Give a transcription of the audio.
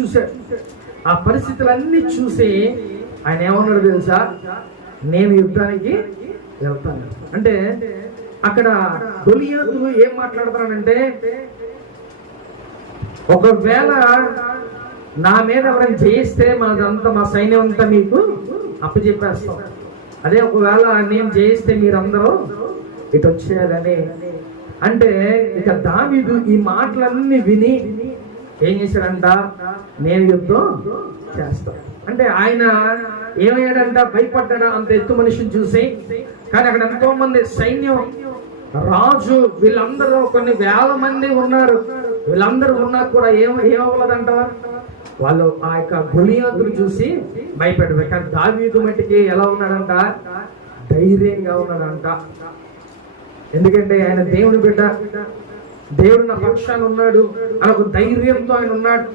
చూశాడు. ఆ పరిస్థితులన్నీ చూసి ఆయన ఏమన్నాడు తెలుసా? నేను యుద్ధానికి వెళ్తాను అంటే అక్కడ గొలియాతు ఏం మాట్లాడతానంటే, ఒకవేళ నా మీద ఎవరైనా జయిస్తే మా సైన్యం అంతా మీకు అప్పచెప్పేస్తాం. అదే ఒకవేళ నేను జయిస్తే మీరందరూ ఇటు వచ్చేయాలని అంటే, ఇక దావీదు ఈ మాటలన్నీ విని ఏం చేశాడంట? నేను యుద్ధం చేస్తా అంటే ఆయన ఏమయ్యాడంట? భయపడ్డాడా అంత ఎత్తు మనిషిని చూసి. కానీ అక్కడ ఎంతో మంది సైన్యం, రాజు, వీళ్ళందరూ కొన్ని వేల మంది ఉన్నారు. వీళ్ళందరూ ఉన్నా కూడా ఏమవ్వలేదంట, వాళ్ళు ఆ యొక్క గొలియాతును చూసి భయపడ్డారు. కానీ దావీదు మట్టికి ఎలా ఉన్నాడంట? ధైర్యంగా ఉన్నాడంట. ఎందుకంటే ఆయన దేవుని బిడ్డ, దేవుడు నా పక్షాన ఉన్నాడు అని ఒక ధైర్యంతో ఆయన ఉన్నాడు.